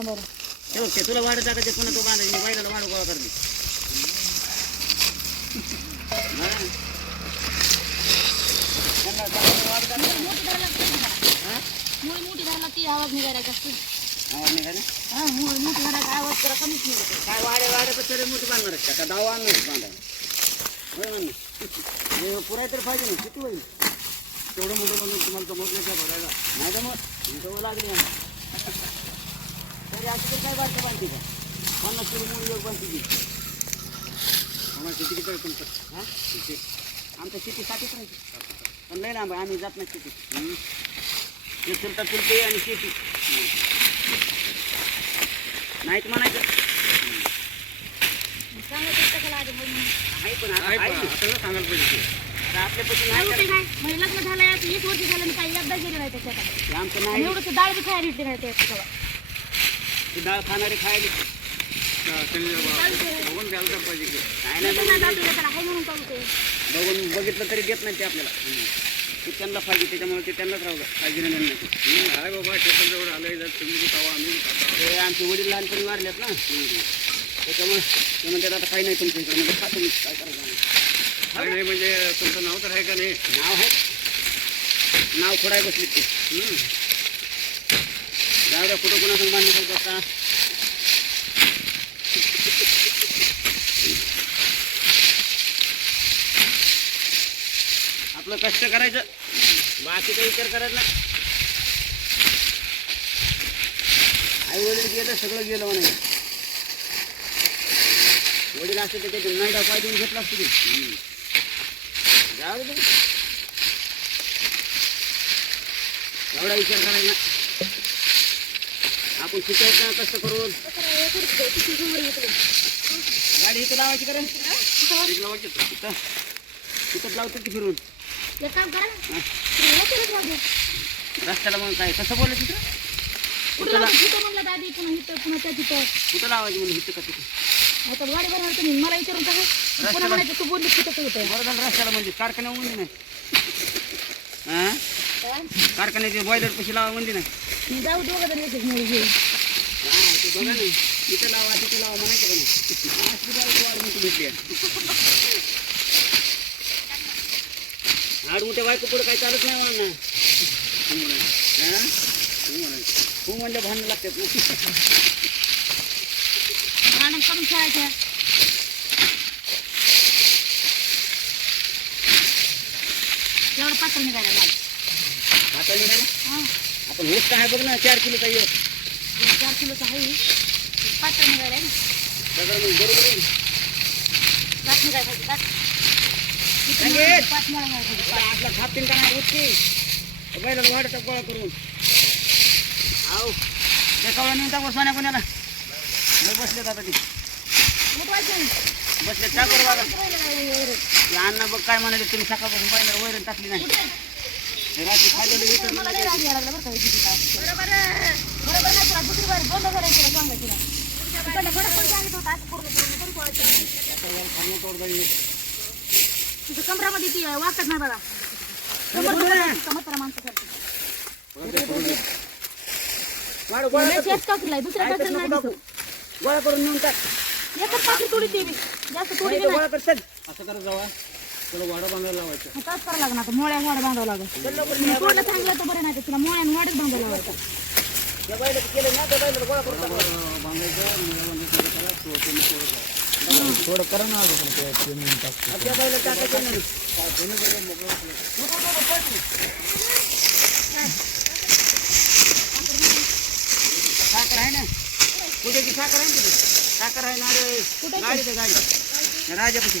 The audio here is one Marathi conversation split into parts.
ते बघ, ते तुला वाढ टाकायचे पुन्हा तो बांधायची मी बैलाला वाढ गोळा करते हा. त्यांना चांगलं वाढ टाकायचं. मोठी धरायला लागते. हा? मुळे मोठी धरायला ती आवाज निघायला जास्त आवाज निघाले? हा मुळे मोठी धरायचा आवाज जरा कमीच निघतो काय वाड्या वाड्यापेक्षा तरी मोठी बांधणार आहेत का? का दावा आणणार बांधायला होय म्हणून हे पुराय तर पाहिजे ना किती होईल तेवढं मोठं बनवून तुम्हाला जमत नाही का भरायला नाही मग सवय लागली. काय बांधते का पन्नास किलो बांधते की आम्हाला किती आहे तुमचं शेती आमच्या शेतीसाठीच राहायची पण लय लांब आम्ही जात नाही शेती ते चुलता चुलते आणि शेती नाहीत म्हणायचं आहे पण सांगायला पाहिजे आपल्यापासून नाही करायचं. लग्न झालं एक वर्ष झालं मी काही एकदा गेले नाही त्याच्यात ते आमचं नाही एवढं डाळ बी खायला भेटली नाही त्याच्यात ते डाळ खाणारे खायला. हा, बघून द्यायला तर पाहिजे की. काय नाही बघून बघून बघितलं तरी देत नाही ते आपल्याला. ते त्यांना पाहिजे त्याच्यामुळे ते त्यांनाच राहू द्या. पाहिजे नाही नाही बाबा शेतात जवळ आलंय जर तुम्ही खावा आम्ही आमचे वडील लहानपणी वारलेत ना. त्याच्यामुळे ते म्हणतात आता काही नाही तुमच्या इकडे म्हणजे खातो मी काय करायचं? आम्ही. काय नाही म्हणजे तुमचं नाव तर आहे का नाही? नाव आहे. नाव खोडाय बसले ते. हम्म. जाऊ द्या कुठं कुणाचं मान्य पाहिजे आता? आपलं कष्ट करायचं. बाकी काही विचार करायचं आई वडील गेलं सगळं गेलं म्हणे. वडील असते तर त्याचे नाही पाय देऊन घेतला असतो जाऊ दे. एवढा विचार करायचा. आपण शिकायचं कष्ट करून? गाडी इथं लावायची एक लावायचे तर. इथं. इथं लावतो की फिरून. रस्त्याला मग काय? कसं बोललं तिथं कुठं? तिथं म्हणलं दादी पुन्हा इथं पुन्हा त्या तिथं. कुठं लावायची म्हणून इथं का तिथं? आता गाडी तुम्ही. मला विचारून टाका पुन्हा म्हणायचं तू बोलली तिथं होतं बरं झालं रस्त्याला म्हणजे कारखान्या म्हणजे नाही. हां? कारखान्याचे बॉयलर पशी लावा म्हणजे नाही. मी जाऊ दोघं जण येते ते बघा नाही इथं लावा तिथं लावा म्हणायचं का नाही भेटली. आड मोठ्या बायको पुढे काय चालत नाही म्हणा तू म्हणायचं. हां तू म्हणजे भांडणं लागतात ना भांडण करून खेळायच्या एवढं पातळ निघायला आता निघाला हां आपण होत काय बघ ना चार किलो काही चार किलोचं आहे. निघायला आहे सगळं मग बरोबर आहे. पाहिजे? पाच मला आता आपला खापतीन का नाही बैलाला वाढतात गोळा करून. नेऊन टाकू सोन्या कोणाला लय बसलेत आता ते. बसले वैरण. ते अण्णा बघ काय म्हणाले तुम्ही सकाळपासून बैलाला वैरण टाकली नाही. मला लय राग यायला लागला बरं का हे किती तास. बरोबर नाही तुला दुसरी बारी बंद करायची तुला सांगायची ना तिकडनं बरं पण सांगितलं होतं असं पूर्ण पूर्ण करून पळायचं नाही. तुझं कमरामध्ये ती वाकत नाही बघा कमर दुखत म्हातारा माणसासारखी. वाढ गोळा कर दुसऱ्या नाही. दिसत. गोळा करून नेऊन टाक एकच तोडी ती बी. जास्त बी नाही. गोळा कर चल असं करत जावा तास करावं लागणार आता मोळ्या बांधावं लागेल. तर बरं नाही तर तुला बांधावं लावायचं. थोडं करा, ना ते पेमेंट टाकतो साखर आहे ना? कुठेची साखर आहे ना तिथे? साखर आहे ना अरे गाडी ते? गाडी. राजापती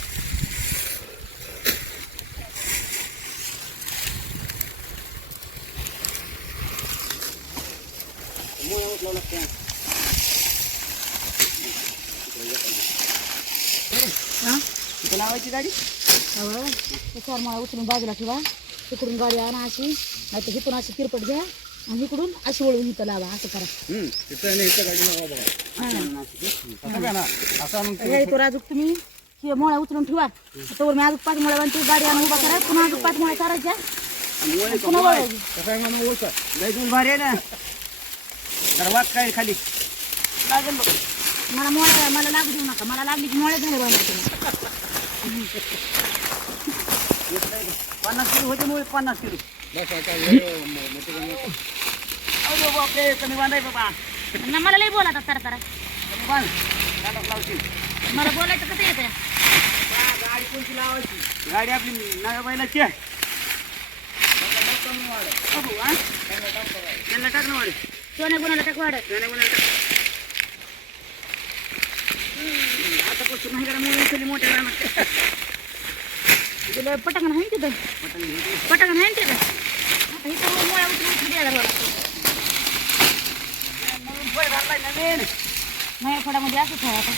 लावायची गाडी. माळा उचलून बाजूला ठेवा. तिकडून गाडी आणा अशी. नाही तर इथून अशी तिरपट घ्या आणि इकडून अशी वळून इथं लावा. असं करा. हम्म. तिथं आणि इथं गाडी लावा बघा. हा. असं काय ना. असा मग हे तो राजूक तुम्ही. हे मोळ्या उचलून ठेवा. तोवर मी अजून पाच मोळ्या बांधते. गाडी आणून उभा करा. पुन्हा अजून पाच मोळ्या करायच्या आणि मुळे तो पुन्हा मुळे. वळवायची. कसं आहे म्हणून ओळखा लय दूर भारी आहे ना. जरा वाट काय खाली? लागेल बघ. मला मोळ्या मला लागू देऊ नका. मला लागली की मोळ्या झाले बांधायचे पन्नास किलो होते मुळे पन्नास किलो. अरे बापरे कमी बांधाय बाबा. ना मला लई बोला तर तारा कमी बांध काटात लावशील. मला बोलायचं कसं येतं गाडी कोणती लावायची? गाडी आपली नव्या बैलाची आहे? त्यांना टाक ना वाडी सोन्या गुणाला टाक वाढत त्याने कोणाला टाक. हम्म, आता पासून नाही करा मुळे मोठ्या रानात. तिला पटाकन आहे तिथं. पटाकन आहे तिथं? आता इथं उचलून उचलून द्यायला नवीन माझ्या फडामध्ये असंच आहे आता.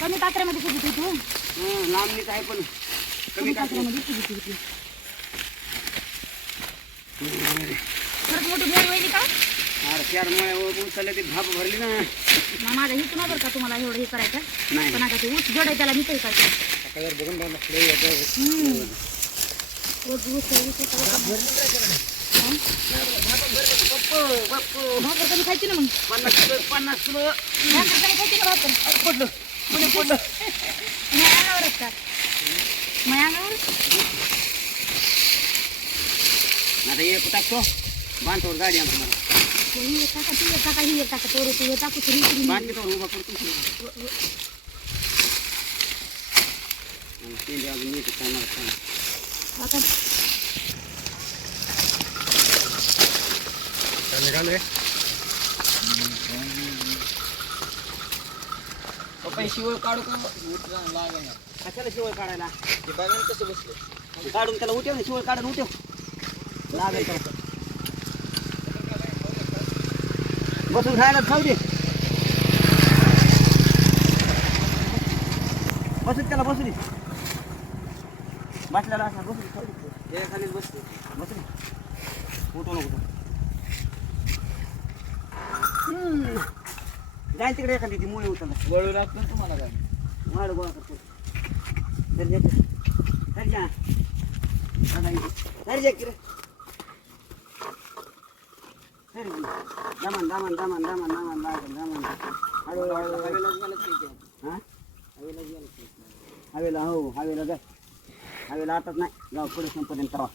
कमी कात्र्यामध्ये किती होती तू लांबणीच आहे पण. कमी कात्र्यामध्ये किती होती खरंच मोठी मोळी वहिली का अरे चार मुळे उचलले ते भाप भरली ना. मग माझा हित नाही बरं का तुम्हाला एवढं हे करायचं? नाही. पण आता ते ऊस जोडाय त्याला मी करायचं आता जर बघून राहिला पुढे येतं. हम्म. ऊस ऊस ऊस भाकर कमी खायची ना मग. पन्नास किलो पन्नास किलो. भाकर कमी खायची ना भाकर पडलं पुढे पडलं माझ्या अंगावरच का माझ्या अंगावर आता एक टाकतो? बांधतो गाडी आमची मला. ही एक टाका ती एक टाका ही एक टाका तू टाकू तरी तरी अजून आता शिवळ काढू का कशाला शिवळ काढायला कसं बसले काढून त्याला उठव ना शिवळ काढून उठव. लागेल त्याला बसून खायला खाऊ दे. बसून त्याला बसू दे. बसल्याला असा बसू दे खाऊ दे. खालीच बसते बसू दे. उठू नको. जाईल तिकडे एखादी ती मुळे उचलला वळू लागतं तुम्हाला काय? वाढ गोळा करतो. तर जा तर जा. तर जा की रे. दमन दमन दमन दमन दमन लागेल दमन हळूहळू हळूहळू हां हवेला हवेला हो हवेला जा हवेला आताच नाही जाऊ पुढे संपर्यंत करा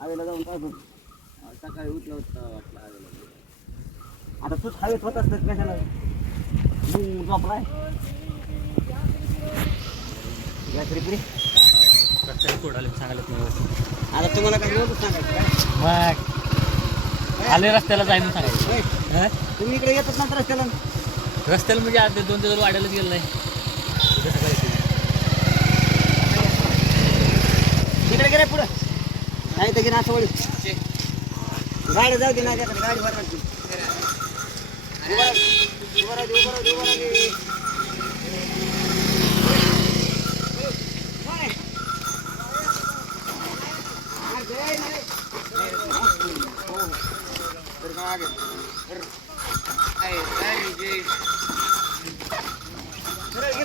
हवेला जाऊन काय करू सकाळी उठलं होतं वाटलं हवेला आता तूच हवेत होत असत कशाला तू झोपलाय रात्री पुरी आता तुम्हाला काय सांगायचं काय मग आले रस्त्याला जाय म्हणून सांगायचं. हं? तुम्ही इकडे येतात ना रस्त्याला रस्त्याला म्हणजे आज दोन दिवस वाढायलाच गेलं नाही उद्या सकाळी येते. तिकडे गेले पुढं नाही तर गेलं असं वळी गाडी जाऊ दे नाही त्याकडे गाडी भर वाटते उभा राहा, उभा राहा, उभा राहा, उभा राहा. होय. हा, जय नाही. हो. तर काय आगे? तर- आहे, आहे, जय. सरळ घे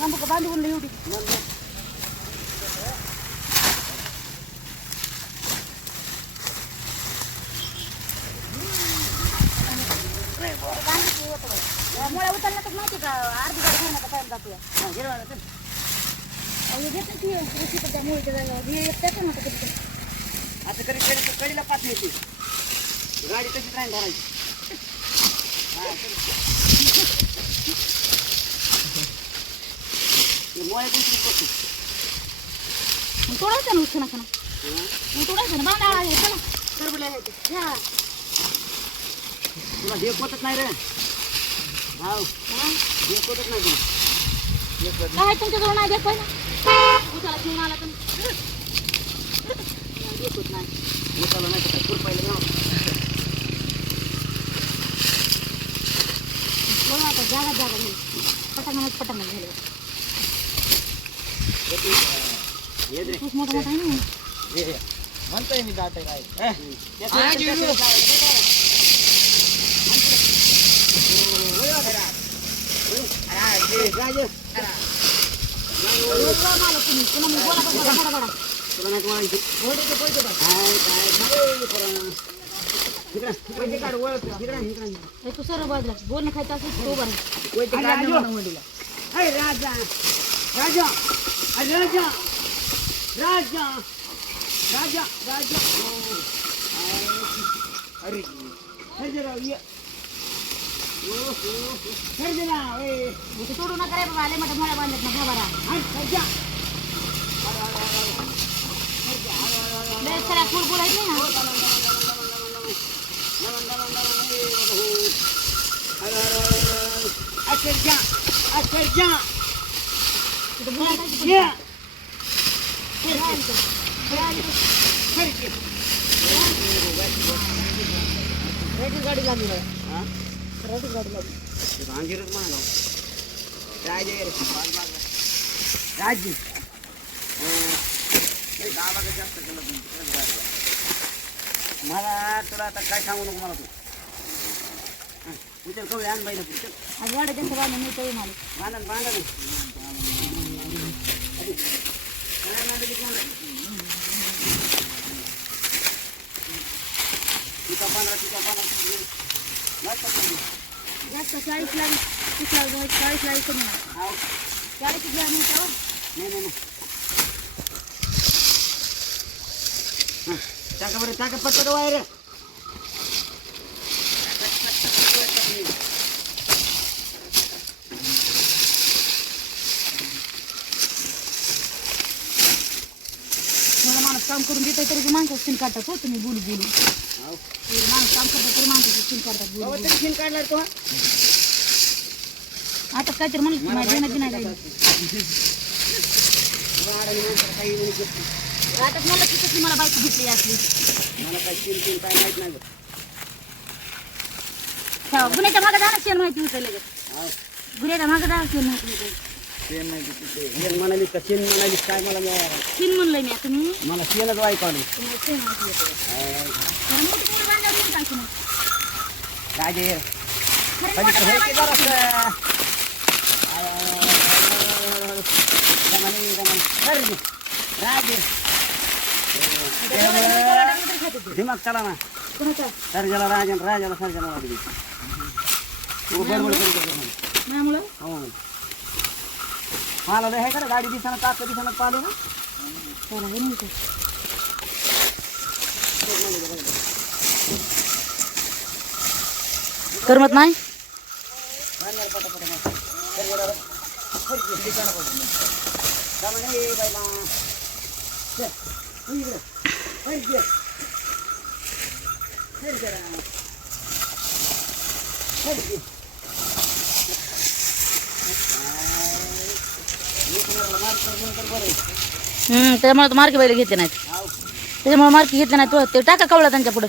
நமக்கு பாண்டி உள்ள இவடி मुळे उतरला तर माहिती का अर्धी गाडी घेऊन टाइम जातोय घेत नाही त्या मुळे त्याचं म्हणतो कधी आता कधी कधी कडीला पाच मिळते गाडी कशी काय धरायची मग तोडायचं ना उचना खाना. मग तोडायचं ना बांधा आहे चला. करबले आहे ते. हा. तुला हे नाही रे. हा. हे नाही तुला. हे काय तुमच्याजवळ नाही देत पहिला घेऊन आला तर नाही देत होत नाही. उचलला नाही तर काय? खुरपायला जाऊ बोला आता जागा जागा नाही. पटांगणात पटांगण झाले. खूप मोठा मोठा आहे ना. म्हणतोय मी दाटे काय. बोला बोला बोला तू सरळ बाजूला बोलणं खायचं असेल तो बरं राजू. राजा राजा राजा राजा राजा हो. अरे सर्जराव ये हो, हो. सर्जराव ए. ते सोडू नका रे बाबा आले मोठ्या मोठ्या बांधत ना घाबरा हाय, सर्जा. लय सऱ्या फुल फुल आहेत नाही ना अक्षरशः अक्षरशः गाडी लागली. हा? गाडी लागली राजे रे. राजी मला तुला आता काय सांगू नको मला तू उचल कवळे आण बाईला आज वाडे त्यांचं बांधून मी बांधा बांधा नाही कळलं ना लगेच मला? टिका पांढरा टिका पांढरा मस्त पांढरा. जास्त चाळीस लागली तीस लागली चाळीस लागली कमी नाही हाव. चाळीस घ्या मी त्यावर नाही नाही नाही हं, टाका बरं टाका पटकन वायर मला माणूस काम करून देतोय तरी बी माणसाचं सीन काढतात हो तुम्ही बोलू बोलू माणूस काम करतात तरी माणसाचं सीन काढतात बोलू बोलू. तरी शिन काढला तो आता काहीतरी म्हणलं की माझ्या ध्यानात बी नाही काही घेतलं. आता मला तिथं मला बायको भेटली असली मला काही तीन तीन काय माहीत नाही बघ. गुन्ह्याच्या मागे जाणं शेण माहिती होतं लगेच हाव. गुन्ह्याच्या मागे जाणं शेण माहिती होतं शेण माहिती तिथे. शेण म्हणाली का शेण म्हणाली काय मला मिळालं? शेण म्हणलंय मी आता मी मला शेणच ऐकू आली तुम्हाला शेण माहिती होतं जरा मोठी पोरं बांधल्यावर नाही काय शेण? राजे खरं कधी मोठं तर हे बांधल्यावर की जरासं. दमाने, दमाने. राजे. राजे तरी खात होते. दिमाग चला ना कोणाचा? सर्जाला राजा राजाला सर्जाला राजा तू बरोबर करू शकतो म्हणे. माझ्यामुळं? हो मला लय आहे का गाडी दिसाना टाक दिसाना पाहिलं ना चला, ते. करमत नाही दमाने, बाईला. चल, तू इकडे. वळ इकडे. चल जरा. चल इकडे. एकमेकाला मारतो नंतर बरं आहे. हम्म, त्याच्यामुळे मार्के बैल घेतले नाहीत. त्याच्यामुळे मार्के घेतले नाहीत ते टाका कवळा त्यांच्या पुढे.